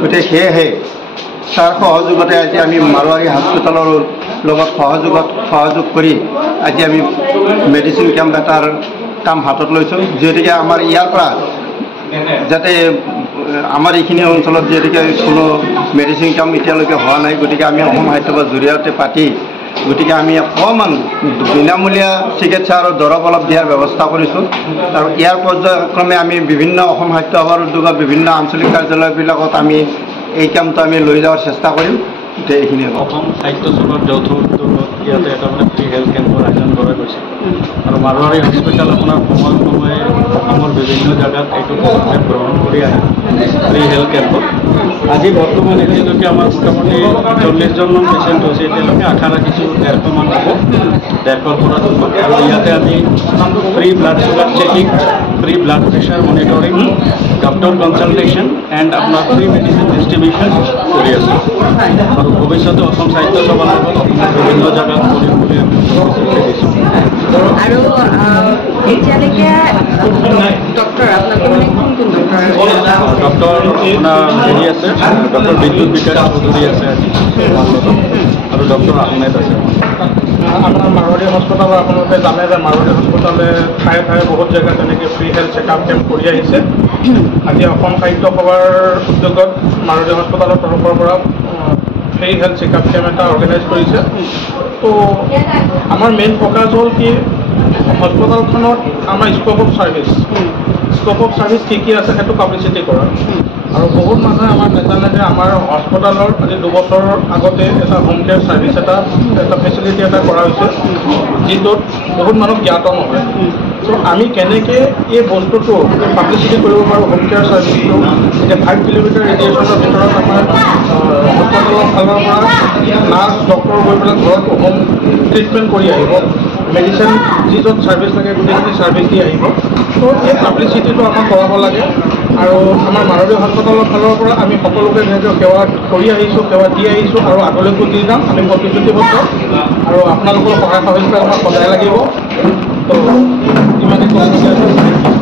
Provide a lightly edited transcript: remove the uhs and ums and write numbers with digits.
গতিকে সেয়েহে তাৰ সহযোগতে আজি আমি মাৰোৱাৰী হস্পিটেলৰ লগত সহযোগ কৰি আজি আমি মেডিচিন কেম্প এটাৰ কাম হাতত লৈছোঁ, যিহেতুকে আমাৰ ইয়াৰ পৰা যাতে আমাৰ এইখিনি অঞ্চলত যিহেতুকে কোনো মেডিচিন কেম্প এতিয়ালৈকে হোৱা নাই, গতিকে আমি অসম সাহিত্য সভাৰ জৰিয়তে পাতি গতিকে আমি অকণমান বিনামূলীয়া চিকিৎসা আৰু দৰৱ অলপ দিয়াৰ ব্যৱস্থা কৰিছোঁ। আৰু ইয়াৰ পৰ্যায়ক্ৰমে আমি বিভিন্ন অসম সাহিত্য সভাৰ উদ্যোগত বিভিন্ন আঞ্চলিক কাৰ্যালয়বিলাকত আমি এই কামটো আমি লৈ যোৱাৰ চেষ্টা কৰিম। এতিয়া এইখিনিয়ে অসম সাহিত্য সভাৰ যৌথ উদ্যোগত ইয়াতে এটা ফ্ৰী হেল্থ কেম্পৰ আয়োজন কৰা গৈছে আৰু মাৰোৱাৰী হস্পিটেল আপোনাৰ সময়ে অসমৰ বিভিন্ন জেগাত এইটো পদক্ষেপ গ্ৰহণ কৰি আহে ফ্ৰী হেল্থ কেম্পত। আজি বৰ্তমান এতিয়ালৈকে আমাৰ মোটামুটি 40জনমান পেচেণ্ট হৈছে, এতিয়ালৈকে আশা ৰাখিছোঁ 150 মান হ'ব, 150ৰ পৰা 200। আৰু ইয়াতে আমি free blood sugar checking, free blood pressure monitoring, doctor consultation and আপোনাৰ ফ্ৰী মেডিচিন ডিষ্ট্ৰিবিউশ্যন কৰি আছোঁ। আৰু ভৱিষ্যতে অসম সাহিত্য সভাৰ লগত অসমৰ বিভিন্ন জেগাত কৰিম বুলি আমি দিছোঁ। আৰু এতিয়ালৈকে ডক্টৰ আপোনালোকে মানে কোন ডক্টৰ আপোনাৰ হেৰি আছে, ডক্টৰ বিদ্যুৎ বিকাশ চৌধুৰী আছে আজি আৰু ডক্টৰ আহমেদ আছে। আপোনাৰ মাৰোৱাৰী হস্পিটেলৰ আপোনালোকে জানে যে মাৰোৱাৰী হস্পিটেলে ঠায়ে ঠায়ে বহুত জেগাত তেনেকৈ ফ্ৰী হেল্থ চেকআপ কেম্প কৰি আহিছে। আজি অসম সাহিত্য সভাৰ উদ্যোগত মাৰোৱাৰী হস্পিটেলৰ তৰফৰ পৰা ফ্ৰী হেল্থ চেকআপ কেম্প এটা অৰ্গেনাইজ কৰিছে। তো আমাৰ মেইন ফ'কাছ হ'ল কি হস্পিটেলখনত আমাৰ স্ক'প অফ ছাৰ্ভিচ কি আছে সেইটো পাব্লিচিটি কৰা। আৰু বহুত মানুহে আমাৰ নেজানে যে আমাৰ হস্পিটেলৰ আজি 2 বছৰৰ আগতে এটা হোম কেয়াৰ ছাৰ্ভিচ এটা ফেচিলিটি এটা কৰা হৈছে, যিটোত বহুত মানুহ জ্ঞাত নহয়। চ' আমি কেনেকৈ এই বস্তুটো পাব্লিচিটি কৰিব পাৰোঁ হোম কেয়াৰ ছাৰ্ভিচটো। এতিয়া 5 কিলোমিটাৰ ৰেডিয়েশ্যনৰ ভিতৰত আমাৰ হস্পিটেলৰ ফালৰ পৰা নাৰ্ছ ডক্টৰ গৈ পেলাই ঘৰত হোম ট্ৰিটমেণ্ট কৰি আহিব, মেডিচিন যিজন ছাৰ্ভিচ লাগে গোটেইখিনি ছাৰ্ভিচ দি আহিব। ত' এই পাব্লিচিটিটো আমাক কৰাব লাগে। আৰু আমাৰ মাৰোৱাৰী হস্পিটেলৰ ফালৰ পৰা আমি সকলোকে যেনেকৈ সেৱা কৰি আহিছোঁ, সেৱা দি আহিছোঁ আৰু আগলৈকো দি যাম, আমি প্ৰতিশ্ৰুতিবদ্ধ। আৰু আপোনালোকৰ সহায় সহযোগিতা আমাক সদায় লাগিব। ত' ইমানেই ক'ব